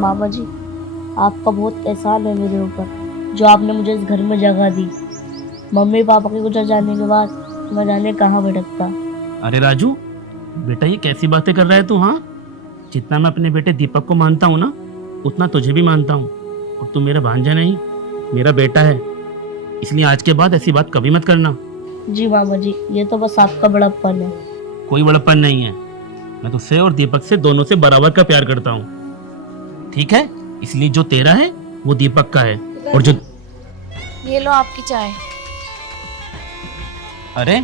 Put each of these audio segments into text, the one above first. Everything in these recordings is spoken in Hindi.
मामा जी, आपका बहुत एहसान है मेरे ऊपर, जो आपने मुझे इस घर में जगह दी। मम्मी पापा के गुजर जाने के बाद मैं जाने कहाँ भटकता। अरे राजू, बेटा ये कैसी बातें कर रहा है तू? हाँ, जितना मैं अपने बेटे दीपक को मानता हूँ ना, उतना तुझे भी मानता हूँ। और तू मेरा भांजा नहीं, मेरा बेटा है। इसलिए आज के बाद ऐसी बात कभी मत करना। जी मामा जी, ये तो बस आपका बड़प्पन है। कोई बड़प्पन नहीं है। मैं तुझसे और दीपक से दोनों से बराबर का प्यार करता हूँ, ठीक है? इसलिए जो तेरा है वो दीपक का है, और जो... ये लो आपकी चाय। अरे,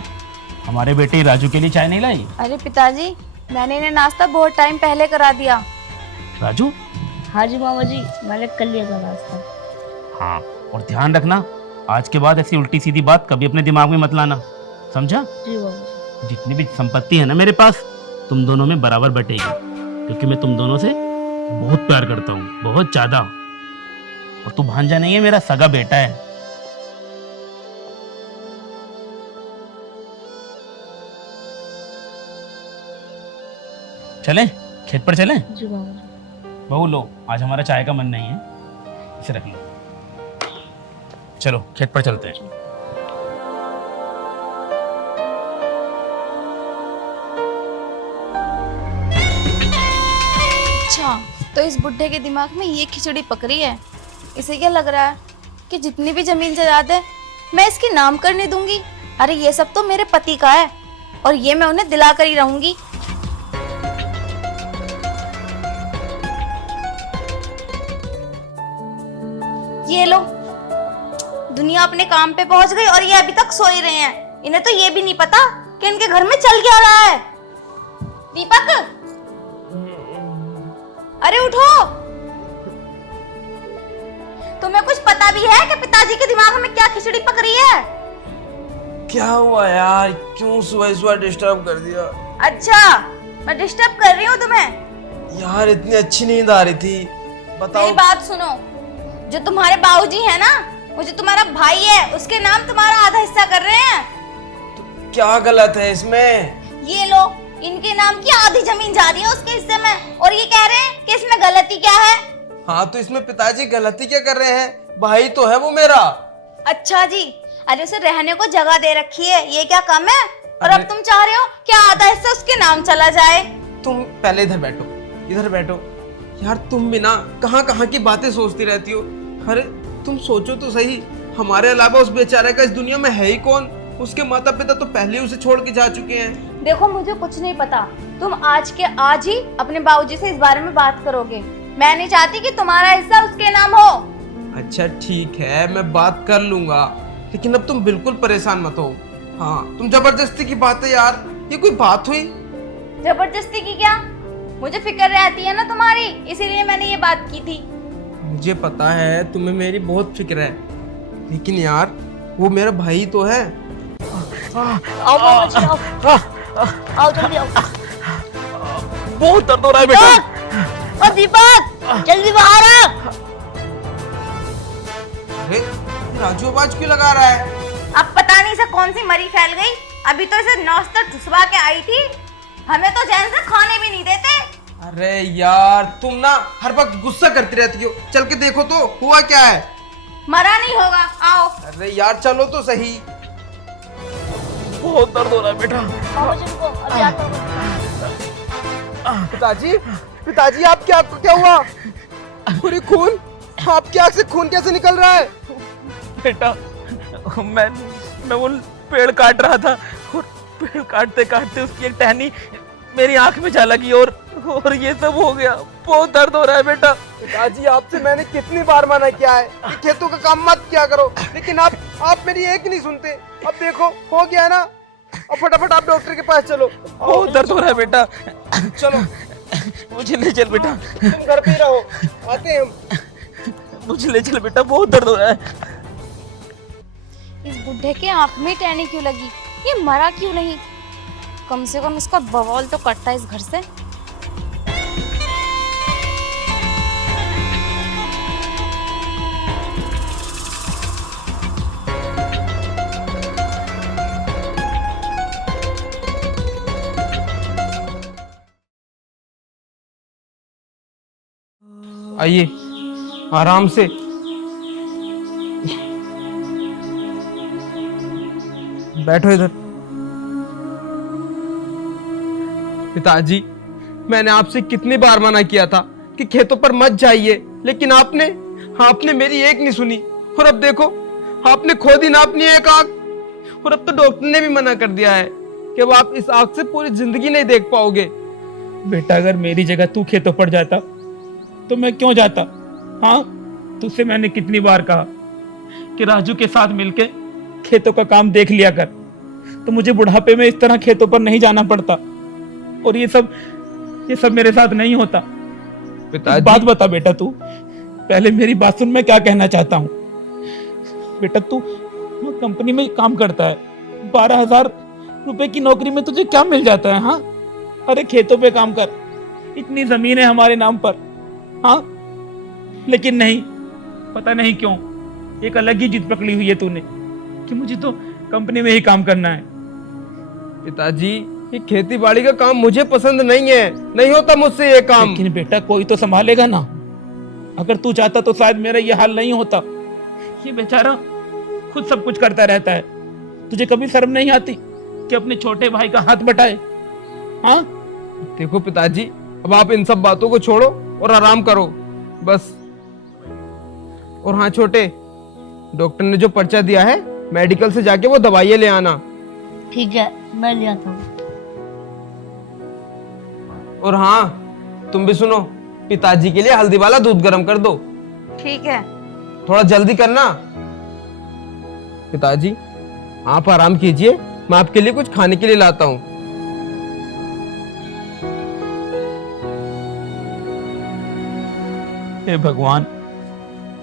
हमारे बेटे राजू के लिए चाय नहीं लाई? अरे पिताजी, मैंने इन्हें नाश्ता बहुत टाइम पहले करा दिया। राजू? हाँ जी मामा जी, मैंने कर लिया था नाश्ता। हाँ, और ध्यान रखना, आज के बाद ऐसी उल्टी सीधी बात कभी अपने दिमाग में मत लाना, समझा? जी मामा जी। जितनी भी संपत्ति है ना मेरे पास, तुम दोनों में बराबर बटेगी, क्योंकि मैं तुम दोनों से बहुत प्यार करता हूँ, बहुत ज्यादा। और तू भांजा नहीं है, मेरा सगा बेटा है। चले खेत पर चले? जी मामा जी। बहू लो, आज हमारा चाय का मन नहीं है, इसे रख लो। चलो खेत पर चलते हैं। अच्छा, तो इस बुढ़े के दिमाग में ये खिचड़ी पकड़ी है। इसे क्या लग रहा है कि जितनी भी जमीन जायदाद है मैं इसके नाम करने दूंगी? अरे ये सब तो मेरे पति का है, और ये मैं उन्हें दिला कर ही रहूंगी। ये लो, दुनिया अपने काम पे पहुंच गई और ये अभी तक सो ही रहे हैं। इन्हें तो ये भी नहीं पता कि इनके घर में चल क्या रहा है। दीपक, अरे उठो। तुम्हें कुछ पता भी है कि पिताजी के दिमाग में क्या खिचड़ी पक रही है? क्या हुआ यार, क्यों सुबह सुबह डिस्टर्ब कर दिया? अच्छा, मैं डिस्टर्ब कर रही हूँ तुम्हें? यार इतनी अच्छी नींद आ रही थी, बताओ। मेरी बात सुनो, जो तुम्हारे बाबूजी है ना, वो जो तुम्हारा भाई है, उसके नाम तुम्हारा आधा हिस्सा कर रहे हैं। तो क्या गलत है इसमें? ये लो, इनके नाम की आधी जमीन जा रही है उसके हिस्से में, और ये कह रहे हैं कि इसमें गलती क्या है? हाँ, तो इसमें पिताजी गलती क्या कर रहे हैं? भाई तो है वो मेरा। अच्छा जी, अरे उसे रहने को जगह दे रखी है, ये क्या कम है? और अब तुम चाह रहे हो कि आधा हिस्सा उसके नाम चला जाए? तुम पहले इधर बैठो, इधर बैठो। यार तुम भी ना कहाँ कहाँ की बातें सोचती रहती हो। अरे तुम सोचो तो सही, हमारे अलावा उस बेचारे का इस दुनिया में है ही कौन? उसके माता पिता तो पहले ही उसे छोड़ के जा चुके हैं। देखो, मुझे कुछ नहीं पता, तुम आज के आज ही अपने बाबूजी से इस बारे में बात करोगे। मैं नहीं चाहती कि तुम्हारा हिस्सा उसके नाम हो। अच्छा ठीक है, मैं बात कर लूंगा, लेकिन अब तुम बिल्कुल परेशान मत हो। हाँ, तुम जबरदस्ती की बात है यार, ये कोई बात हुई? जबरदस्ती की क्या? मुझे फिक्र रहती है ना तुम्हारी, इसीलिए मैंने ये बात की थी। मुझे पता है तुम्हें मेरी बहुत फिक्र है, लेकिन यार वो मेरा भाई तो है। आओ मामा जी, आओ आओ जल्दी आओ। बहुत दर्द हो रहा है बेटा। और दीपक, जल्दी बाहर आ। अरे राजू आवाज क्यों लगा रहा है? अब पता नहीं इसे कौन सी मरी फैल गई। अभी तो इसे नौस्तर ठुसवा के आई थी, हमें तो चैन से खाने भी नहीं देते। अरे यार तुम ना हर वक्त गुस्सा करती रहती हो, चल के देखो तो हुआ क्या है। मरा नहीं होगा, आओ। अरे यार चलो तो सही। बहुत दर्द हो रहा है बेटा। मामा जी रुको, अभी आता हूँ। पिताजी, पिताजी आप क्या हुआ? पूरी खून, आपकी आंख से खून कैसे निकल रहा है? बेटा, मैं वो पेड़ काट रहा था, और पेड़ काटते काटते उसकी एक टहनी मेरी आंख में जा लगी, और ये सब हो गया। बहुत दर्द हो रहा है बेटा। पिताजी आपसे मैंने कितनी बार मना किया है कि खेतों का काम मत किया करो, लेकिन आप मेरी एक नहीं सुनते। अब देखो हो गया ना, अब फटाफट आप डॉक्टर के पास चलो। बहुत दर्द हो रहा है बेटा। चलो मुझे ले चल बेटा। तुम घर पे ही रहो, आते हैं हम। मुझे ले चल बेटा, बहुत दर्द हो रहा है। इस बुढ़े के आंख में टहनी क्यों लगी? ये मरा क्यों नहीं? कम से कम इसका बवाल तो कटता है इस घर से। आइए आराम से। बैठो इधर। पिताजी, मैंने आपसे कितनी बार मना किया था कि खेतों पर मत जाइए, लेकिन आपने मेरी एक नहीं सुनी। और अब देखो, आपने खोद ही ना अपनी एक आंख, और अब तो डॉक्टर ने भी मना कर दिया है कि अब आप इस आंख से पूरी जिंदगी नहीं देख पाओगे। बेटा, अगर मेरी जगह तू खेतों पर जाता तो मैं क्यों जाता? हाँ, तुझसे मैंने कितनी बार कहा कि राजू के साथ मिलके खेतों का काम देख लिया कर, तो मुझे बुढ़ापे में इस तरह खेतों पर नहीं जाना पड़ता। और ये सब मेरे साथ नहीं होता। पिताजी, बात बता बेटा, तू पहले मेरी बात सुन, मैं क्या कहना चाहता हूँ। बेटा, तू कंपनी में काम करता है, 12,000 रुपए की नौकरी में तुझे क्या मिल जाता है? हाँ, अरे खेतों पे काम कर, इतनी जमीन है हमारे नाम पर। हाँ, लेकिन नहीं, पता नहीं क्यों एक अलग ही जिद पकड़ी हुई है तूने कि मुझे तो कंपनी में ही काम करना है। पिताजी, ये खेती बाड़ी का काम मुझे पसंद नहीं है, नहीं होता मुझसे ये काम। लेकिन बेटा, कोई तो संभालेगा ना। अगर तू चाहता तो शायद मेरा ये हाल नहीं होता। ये बेचारा खुद सब कुछ करता रहता है। तुझे कभी शर्म नहीं आती कि अपने छोटे भाई का हाथ बटाए? हाँ, देखो पिताजी, अब आप इन सब बातों को छोड़ो और आराम करो बस। और हाँ छोटे, डॉक्टर ने जो पर्चा दिया है, मेडिकल से जाके वो दवाइयाँ ले आना। ठीक है, मैं ले आता हूँ। और हाँ, तुम भी सुनो, पिताजी के लिए हल्दी वाला दूध गर्म कर दो। ठीक है। थोड़ा जल्दी करना। पिताजी, आप आराम कीजिए, मैं आपके लिए कुछ खाने के लिए लाता हूँ। हे भगवान,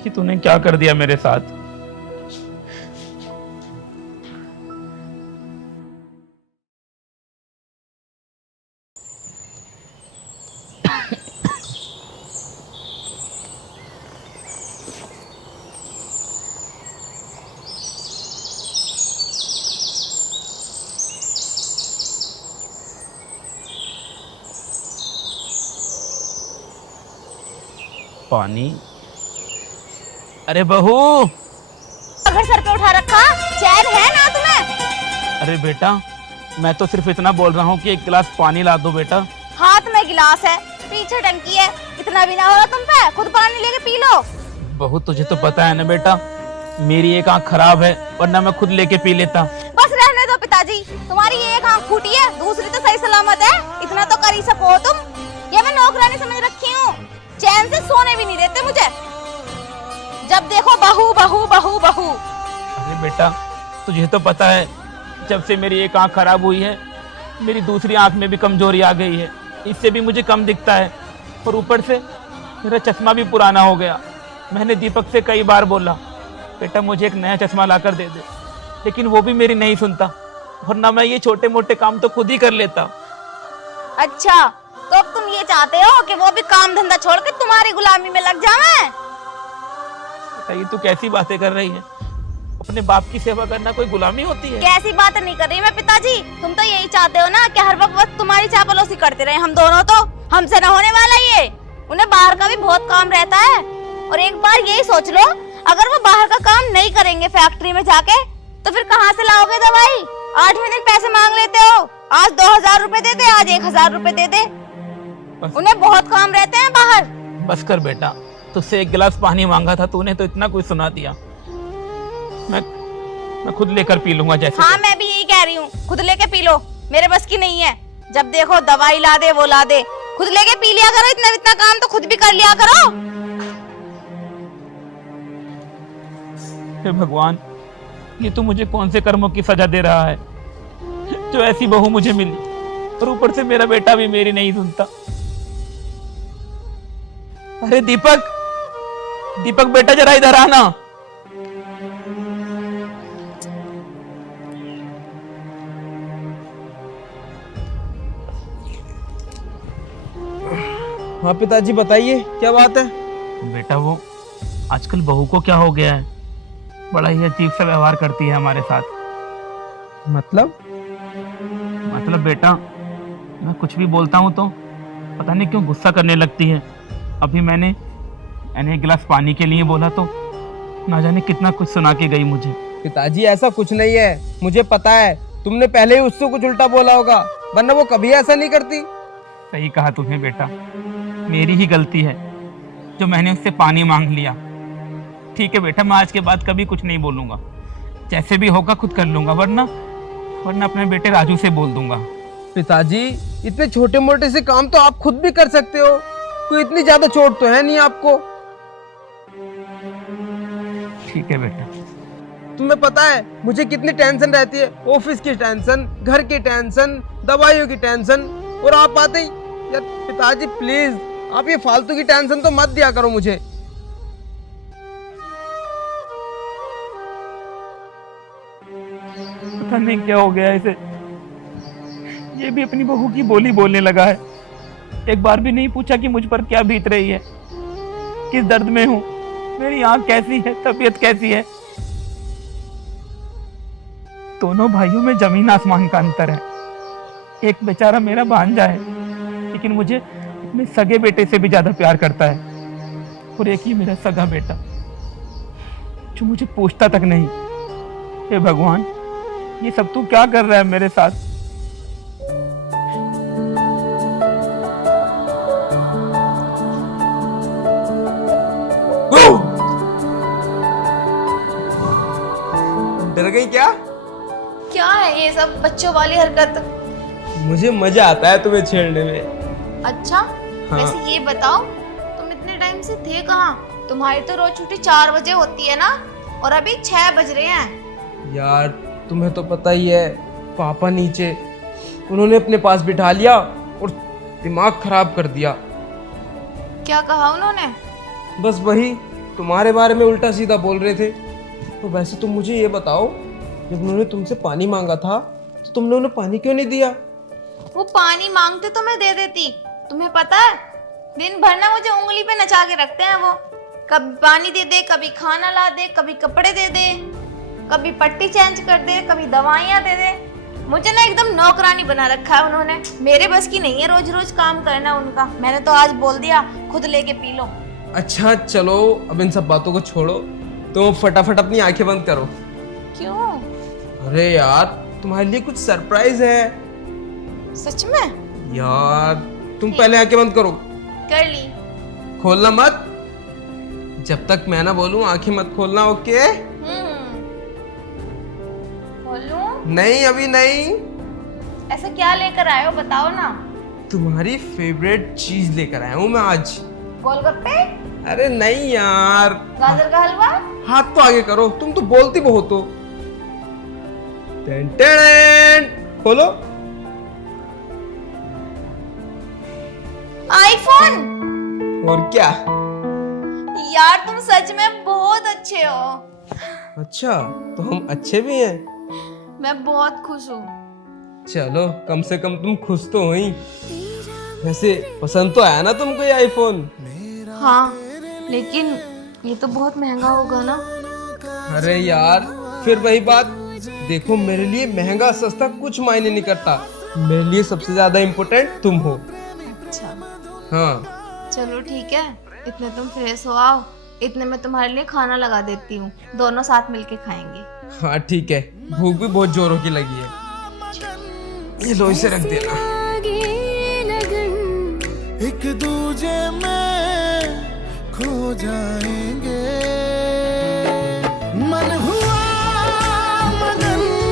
कि तूने क्या कर दिया मेरे साथ। पानी। अरे बहू, अगर सर पे उठा रखा, चैन है ना तुम्हें? अरे बेटा, मैं तो सिर्फ इतना बोल रहा हूँ कि एक गिलास पानी ला दो बेटा। हाथ में गिलास है, पीछे टंकी है, इतना भी ना हो रहा तुम पे, खुद पानी लेके पी लो। बहू, तुझे तो पता है ना बेटा, मेरी एक आंख खराब है, वरना मैं खुद लेके पी लेता। बस रहने दो पिताजी, तुम्हारी एक आंख फूटी है, दूसरी तो सही सलामत है, इतना तो कर ही सको तुम। ये मैं नौकरानी समझ रखी हूँ, चैन से सोने भी नहीं देते मुझे, जब देखो बहू बहू बहू बहू। अरे बेटा, तुझे तो पता है, जब से मेरी एक आंख खराब हुई है, मेरी दूसरी आंख में भी कमजोरी आ गई है, इससे भी मुझे कम दिखता है, और ऊपर से मेरा चश्मा भी पुराना हो गया। मैंने दीपक से कई बार बोला, बेटा मुझे एक नया चश्मा लाकर दे दे, लेकिन वो भी मेरी नहीं सुनता, वरना मैं ये छोटे मोटे काम तो खुद ही कर लेता। अच्छा, तो अब तुम ये चाहते हो कि वो भी काम धंधा छोड़ के तुम्हारी गुलामी में लग जावे? ये तू कैसी बातें कर रही है? अपने बाप की सेवा करना कोई गुलामी होती है? कैसी बात नहीं कर रही मैं पिताजी, तुम तो यही चाहते हो ना कि हर वक्त बस तुम्हारी चापलूसी करते रहे हम दोनों, तो हमसे ना होने वाला ये। उन्हें बाहर का भी बहुत काम रहता है, और एक बार यही सोच लो, अगर वो बाहर का काम नहीं करेंगे फैक्ट्री में जाके, तो फिर कहाँ से लाओगे दवाई? 8वें दिन पैसे मांग लेते हो, आज 2,000 रुपए दे दे, आज 1,000 रुपए दे दे। उन्हें बहुत काम रहते हैं बाहर। बस कर बेटा, तुझसे एक गिलास पानी मांगा था, तूने तो इतना कुछ सुना दिया। मैं खुद लेकर पी लूंगा जैसे। हाँ, मैं भी यही कह रही हूँ, खुद लेके पी लो, मेरे बस की नहीं है। जब देखो दवाई ला दे वो ला दे, खुद लेके पी लिया करो, इतना इतना काम तो खुद भी कर लिया करो। हे भगवान, ये तू मुझे कौन से कर्मों की सजा दे रहा है, जो ऐसी बहू मुझे मिली, और ऊपर से मेरा बेटा भी मेरी नहीं सुनता। अरे दीपक, दीपक बेटा जरा इधर आना। हाँ पिताजी, बताइए क्या बात है? बेटा, वो आजकल बहू को क्या हो गया है, बड़ा ही अजीब सा व्यवहार करती है हमारे साथ। मतलब बेटा, मैं कुछ भी बोलता हूँ तो पता नहीं क्यों गुस्सा करने लगती है। अभी मैंने मैंने एक गिलास पानी के लिए बोला तो ना जाने कितना कुछ सुना के गई मुझे। पिताजी ऐसा कुछ नहीं है, मुझे पता है तुमने पहले ही उससे कुछ उल्टा बोला होगा, वरना वो कभी ऐसा नहीं करती। सही कहा तुमने बेटा, मेरी ही गलती है जो मैंने उससे पानी मांग लिया। ठीक है बेटा, मैं आज के बाद कभी कुछ नहीं बोलूंगा, जैसे भी होगा खुद कर लूंगा, वरना अपने बेटे राजू से बोल दूंगा। पिताजी इतने छोटे मोटे से काम तो आप खुद भी कर सकते हो, कोई इतनी ज्यादा चोट तो है नहीं आपको। ठीक है बेटा। तुम्हें पता है मुझे कितनी टेंशन रहती है, ऑफिस की टेंशन, घर की टेंशन, दवाइयों की टेंशन, और आप आते ही यार पिताजी प्लीज आप ये फालतू की टेंशन तो मत दिया करो मुझे। पता नहीं क्या हो गया इसे, ये भी अपनी बहू की बोली बोलने लगा है। एक बार भी नहीं पूछा कि मुझ पर क्या बीत रही है, किस दर्द में हूँ, मेरी आंख कैसी है, तबीयत कैसी है। दोनों भाइयों में जमीन आसमान का अंतर है। एक बेचारा मेरा भांजा है, लेकिन मुझे अपने सगे बेटे से भी ज्यादा प्यार करता है, और एक ही मेरा सगा बेटा जो मुझे पूछता तक नहीं। हे भगवान, ये सब तू क्या कर रहा है मेरे साथ। डर गई क्या? क्या है ये सब बच्चों वाली हरकत? मुझे मजा आता है तुम्हें छेड़ने में। अच्छा, वैसे ये बताओ तुम इतने टाइम से थे कहाँ? तुम्हारी तो रोज छुट्टी 4 बजे होती है ना, और अभी 6 बज रहे हैं। यार तुम्हें तो पता ही है, पापा नीचे, उन्होंने अपने पास बिठा लिया और दिमाग खराब कर दिया। क्या कहा उन्होंने? बस वही तुम्हारे बारे में उल्टा सीधा बोल रहे थे। तो वैसे तुम मुझे ये बताओ, जब उन्होंने तुमसे पानी मांगा था तो तुमने उन्हें पानी क्यों नहीं दिया? वो पानी मांगते तो मैं दे देती। तुम्हें पता है दिन भर ना मुझे उंगली पे नचा के रखते हैं वो। कभी पानी दे दे, कभी खाना ला दे, कभी कपड़े दे दे, कभी पट्टी चेंज कर दे, कभी दवाइयाँ दे दे। मुझे ना एकदम नौकरानी बना रखा है उन्होंने। मेरे बस की नहीं है रोज रोज काम करना उनका। मैंने तो आज बोल दिया खुद लेके पी लो। अच्छा चलो अब इन सब बातों को छोड़ो, तुम फटाफट अपनी आंखें बंद करो। क्यों? अरे यार तुम्हारे लिए कुछ सरप्राइज है। सच में? यार तुम पहले आंखें बंद करो। कर ली। खोलना मत, जब तक मैं ना बोलूं आंखें मत खोलना, ओके? खोलूं? नहीं अभी नहीं। ऐसा क्या लेकर आए हो बताओ ना। तुम्हारी फेवरेट चीज लेकर आया हूं मैं आज। गोलगप्पे? अरे नहीं यार। गाजर का हलवा? हाथ तो आगे करो, तुम तो बोलती बहुत हो। टेन टेन, खोलो। आईफोन। और क्या? यार तुम सच में बहुत अच्छे हो। अच्छा तो हम अच्छे भी हैं। मैं बहुत खुश हूँ। चलो कम से कम तुम खुश तो हुई। वैसे पसंद तो आया ना तुमको ये आईफोन? हाँ, लेकिन ये तो बहुत महंगा होगा ना। अरे यार फिर वही बात, देखो मेरे लिए महंगा सस्ता कुछ मायने नहीं करता, मेरे लिए सबसे ज्यादा इम्पोर्टेंट तुम हो। अच्छा हाँ चलो ठीक है, इतने तुम फ्रेश हो आओ, इतने में तुम्हारे लिए खाना लगा देती हूँ, दोनों साथ मिलके खाएंगे। हाँ ठीक है, भूख भी बहुत जोरों की लगी है। ये लो इसे रख देना। एक दूजे में खो जाए